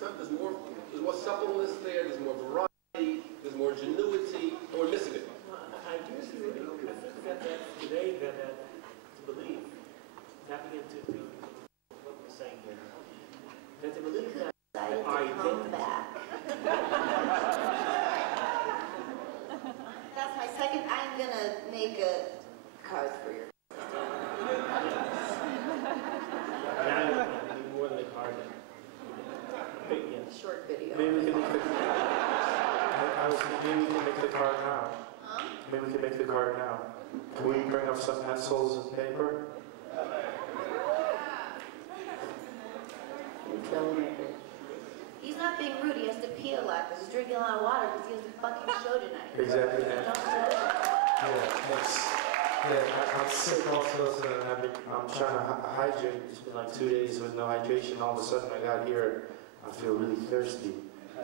there's more suppleness there, there's more variety, there's more ingenuity, and we're missing it. I do see what I think that today to believe, tapping into what we're saying here, that to believe that our identity. That's my second. I'm gonna make a card for you. More than a card. Short video. Maybe we can make the. Maybe we can make the card now. Huh? Maybe we can make the card now. Can we bring up some pencils and paper? He's not being rude. He has to pee a lot because he's drinking a lot of water because he has a fucking show tonight. Exactly. Don't say that. Yeah, thanks. Yeah, I'm sick also, so I'm trying to hydrate. It's been like 2 days with no hydration. All of a sudden I got here, I feel really thirsty.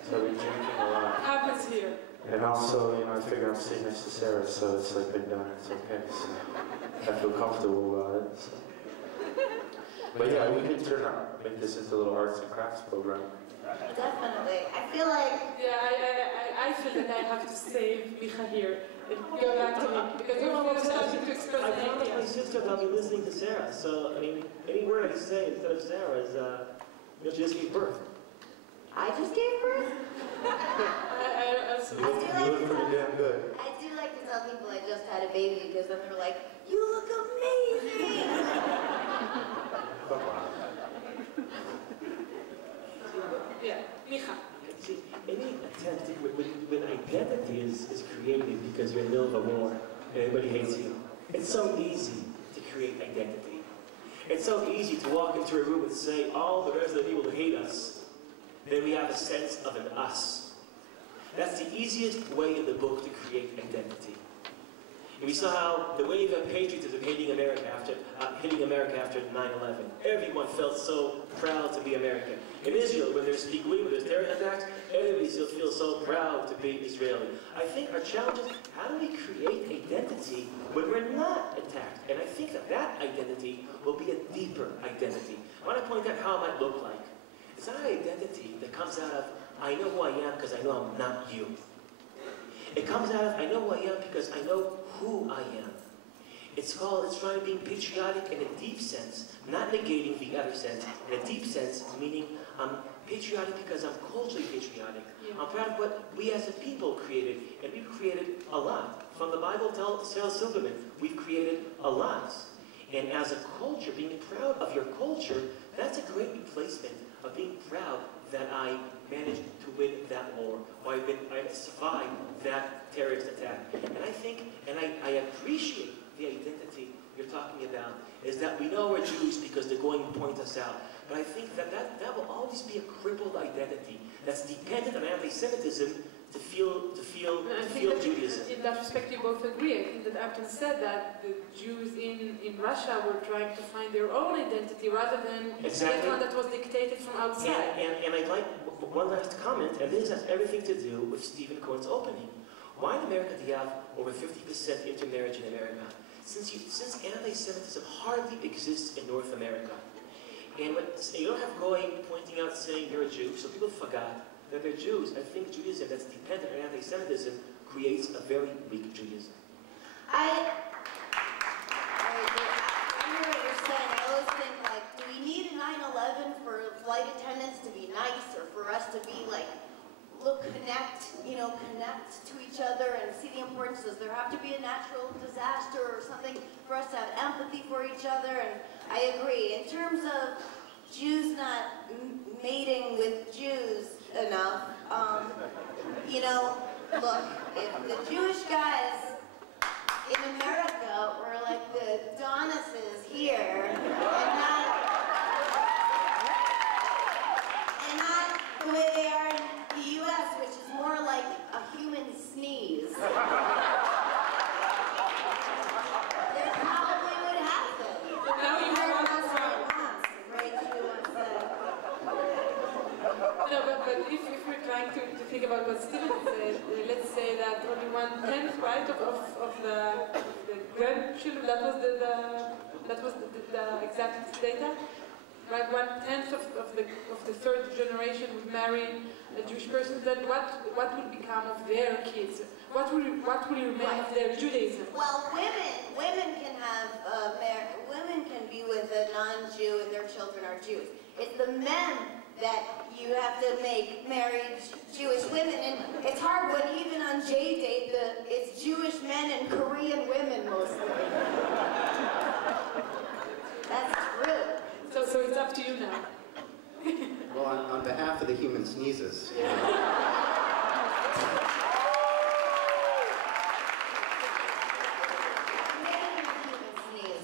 So I've been drinking a lot. Happens here. And also, I figure I'm sitting next to Sarah, so it's like been done, it's okay. So I feel comfortable about it. So. But yeah, we could make this into a little arts and crafts program. Definitely. I feel like... Yeah, I feel that I have to save Micha here and go back to him because you're almost starting to express I an promised idea. my sister that I'll be listening to Sarah, so, I mean, any word I say instead of Sarah is, she just gave birth. I just gave birth? You look pretty damn good. I do like to tell people I just had a baby because then they're like, you look amazing! Come on. Yeah, Micha. See, any attempt, when identity is created because you're in the middle of a war and everybody hates you, it's so easy to create identity. It's so easy to walk into a room and say, all the rest of the people hate us, then we have a sense of an us. That's the easiest way in the book to create identity. And we saw how the wave of patriotism hitting America after 9/11. Everyone felt so proud to be American. In Israel, when there's Pigoim, when there's terror attacks, everybody still feels so proud to be Israeli. I think our challenge is, how do we create identity when we're not attacked? And I think that identity will be a deeper identity. I want to point out how it might look like. It's not an identity that comes out of, I know who I am because I know I'm not you. It comes out of, I know who I am because I know who I am. It's trying to be patriotic in a deep sense, not negating the other sense. In a deep sense, meaning I'm patriotic because I'm culturally patriotic. Yeah. I'm proud of what we as a people created, and we've created a lot. From the Bible tells Silverman, we've created a lot. And as a culture, being proud of your culture, that's a great replacement of being proud that I managed to win that war, or I survived that terrorist attack. And I think, and I appreciate the identity you're talking about, is that we know we're Jews because they're going to point us out. But I think that will always be a crippled identity that's dependent on anti-Semitism to feel Judaism. In that respect, you both agree. I think that Abton said that the Jews in Russia were trying to find their own identity rather than the one that was dictated from outside. And I'd like one last comment, and this has everything to do with Stephen Cohen's opening. Why in America do you have over 50% intermarriage in America? Since anti-Semitism hardly exists in North America. And you don't have Goyim pointing out saying you're a Jew, so people forgot that they're Jews. I think Judaism that's dependent on anti-Semitism creates a very weak Judaism. I hear what you're saying. I always think, like, do we need a 9/11 for flight attendants to be nice, or for us to be like, connect to each other and see the importance? Does there have to be a natural disaster or something for us to have empathy for each other? And I agree. In terms of Jews not mating with Jews enough, look, if the Jewish guys in America were like the Donuses here, and not the way they are in the U.S., which is more like a human sneeze, there probably would happen. But now you have one No, but if we're trying to think about what Stephen said, let's say that only 1/10, right, of the grandchildren, that was the exact data. like 1/10 of the third generation would marry a Jewish person, then what will become of their kids? What will remain of their Judaism? Well, women can have women can be with a non-Jew and their children are Jews. It's the men that you have to make marry Jewish women, and it's hard when even on J-Date it's Jewish men and Korean women mostly. That's true. So it's up to you now. Well, on behalf of the human sneezes.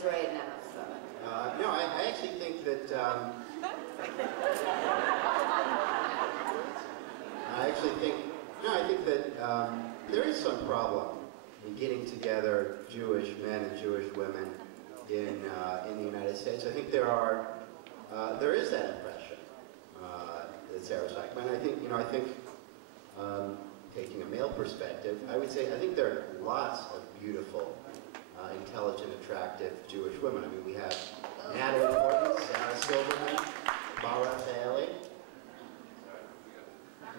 Right now, so. No, I actually think that I think that there is some problem in getting together Jewish men and Jewish women in the United States. I think there is that impression that Sarah's like. And I think taking a male perspective, I would say I think there are lots of beautiful, intelligent, attractive Jewish women. I mean, we have Natalie Portman, Sarah Silverman, Mara Bailey,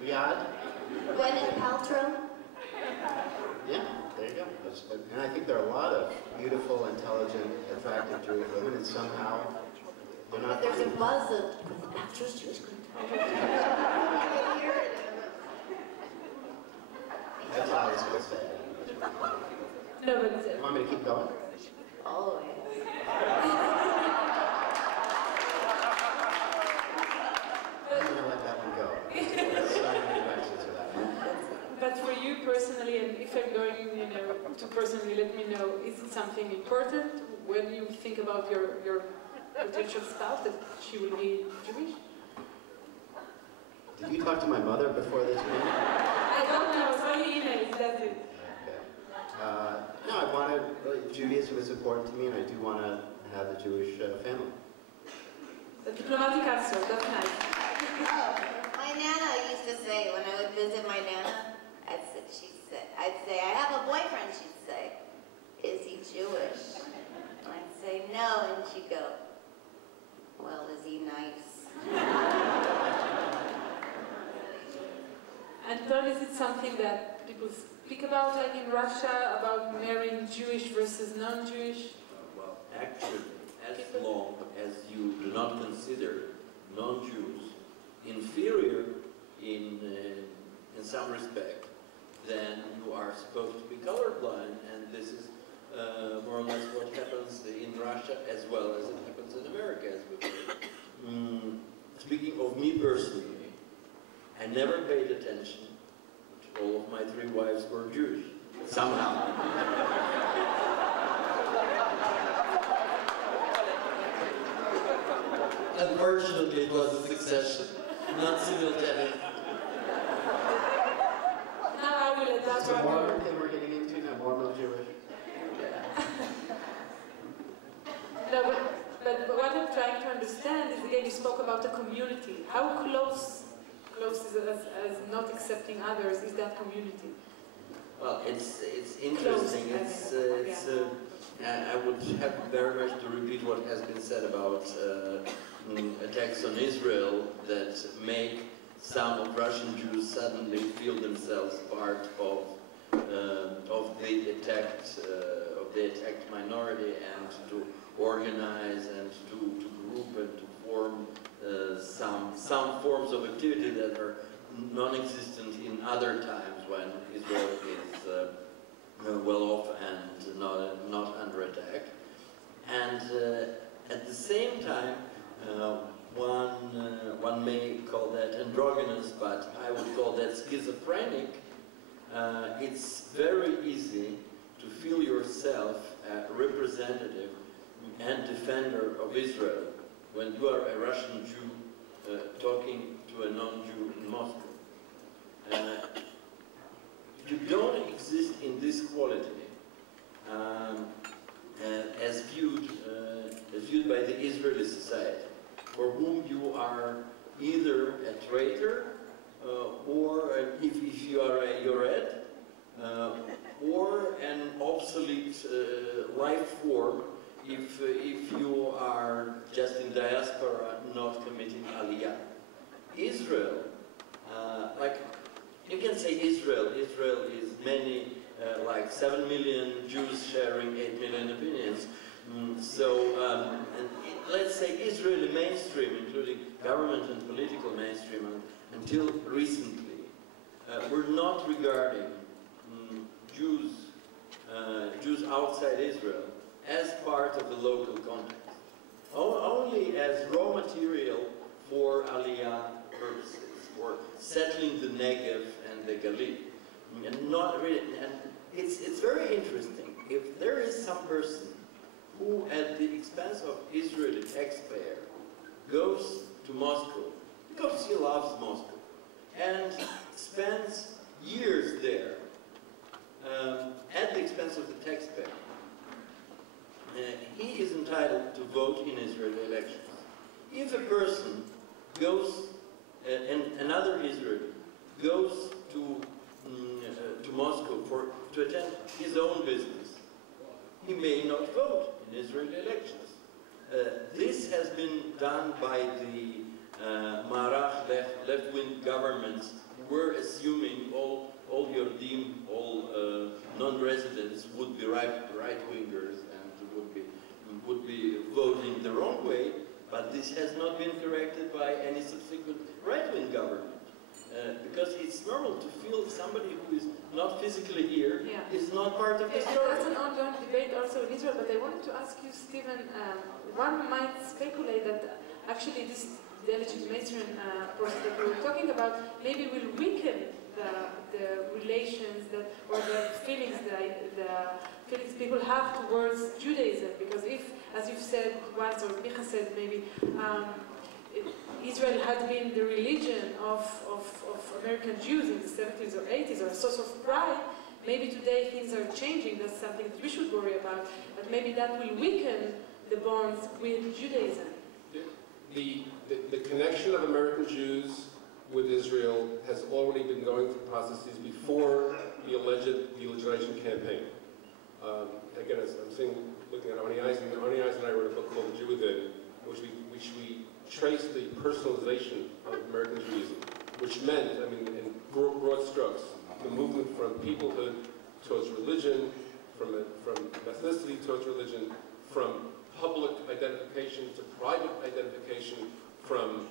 Liad. Gwyneth Paltrow. Yeah, there you go. And I think there are a lot of beautiful, intelligent, attractive Jewish women, and somehow they're not. There's a buzz of actress Jewish. That's all I was going to say. No, but You want me to keep going? Oh, yeah. I'm going to let that one go. But for you personally, and if I'm going, to personally let me know, is it something important when you think about your potential spouse that she will be Jewish? Did you talk to my mother before this meeting? I don't know, it's only emails, that's it. No, Judaism is important to me, and I do want to have a Jewish family. The diplomatic answer, that's nice. Oh, my Nana used to say, when I would visit my Nana, I'd say, I have a boyfriend, she'd say, is he Jewish? And I'd say, no, and she'd go, well, is he nice? And then is it something that people speak about, like in Russia, about marrying Jewish versus non-Jewish? Well, actually, as long as you do not consider non-Jews inferior in some respect, then you are supposed to be colorblind, and this is more or less what happens in Russia as well as it happens in America, as we've heard. Speaking of me personally, I never paid attention that all of my 3 wives were Jewish, somehow. Unfortunately, it was a succession, not simultaneous. Now I will let that The one Mormon go. thing we're getting into now, Mormon Jewish. No, but what I'm trying to understand is, again, you spoke about the community. How close is it as not accepting others is that community? Well, it's interesting. I would have very much to repeat what has been said about attacks on Israel that make some of Russian Jews suddenly feel themselves part of the attacked minority, and to organize and to group and to form some forms of activity that are non-existent in other times when Israel is well off and not under attack. And at the same time, one may call that androgynous, but I would call that schizophrenic. It's very easy to feel yourself a representative and defender of Israel when you are a Russian Jew talking to a non-Jew in Moscow. You don't exist in this quality as viewed by the Israeli society, for whom you are either a traitor or, if you are a Yored, or an obsolete life form if you are just in diaspora, not committing aliyah. Israel, like you can say Israel is many, like 7 million Jews sharing 8 million opinions. Let's say Israeli mainstream, including government and political mainstream, until recently, were not regarding Jews outside Israel as part of the local context, only as raw material for aliyah purposes, for settling the Negev and the Gallei, and not really. And it's very interesting if there is some person who, at the expense of Israeli taxpayer, goes to Moscow because he loves Moscow and spends years there at the expense of the taxpayer. He is entitled to vote in Israeli elections. If a person goes, and another Israeli goes to Moscow to attend his own business, he may not vote in Israeli elections. This has been done by the Marach left-wing governments who were assuming all Yordim, all non-residents would be right-wingers and would be voting the wrong way, but this has not been corrected by any subsequent right-wing government. Because it's normal to feel somebody who is not physically here is not part of the story. That's an ongoing debate also in Israel, but I wanted to ask you, Stephen, one might speculate that actually this delegitimation process that we were talking about maybe will weaken the relations or the feelings people have towards Judaism, because if, as you've said once, or Micha said maybe, Israel had been the religion of American Jews in the 70s or 80s, or a source of pride. Maybe today things are changing. That's something that we should worry about. But maybe that will weaken the bonds with Judaism. The connection of American Jews with Israel has already been going through processes before the alleged delegalization campaign. Again, as I'm looking at Arnie Eisen. Arnie Eisen and I wrote a book called The Jew Within, which we traced the personalization of American Judaism, which meant, I mean, in broad strokes, the movement from peoplehood towards religion, from ethnicity towards religion, from public identification to private identification, from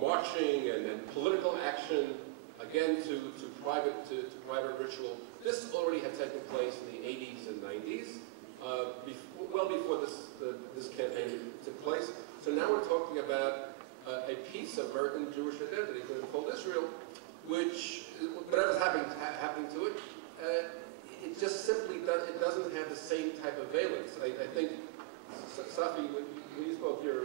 marching and political action, again to private ritual. This already had taken place in the 80s and 90s. Well before this campaign took place. So now we're talking about a piece of American Jewish identity called Israel, which, whatever's happening to it, it just simply doesn't have the same type of valence. I think, Safi, when you spoke here,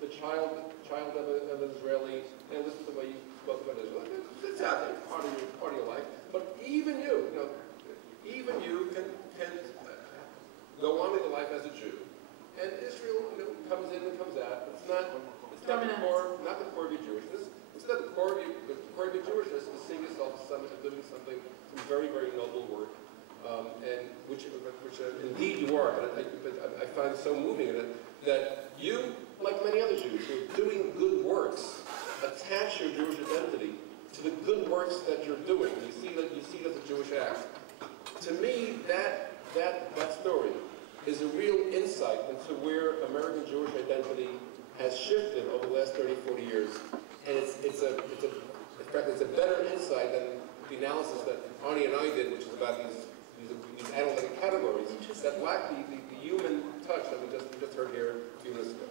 the child of an Israeli, and listen to the way you spoke about Israel, it's out there, part of your life. But even you can go on in life as a Jew, and Israel comes in and comes out. It's not the core of your Jewishness. Instead, the core of your Jewishness is seeing yourself as doing some very, very noble work, and which indeed you are. But I find so moving in it that you, like many other Jews, who are doing good works, attach your Jewish identity to the good works that you're doing. You see it as a Jewish act. To me, that story is a real insight into where American Jewish identity has shifted over the last 30, 40 years. And in fact, it's a better insight than the analysis that Arnie and I did, which is about these analytic categories that lack the human touch that we just heard here a few minutes ago.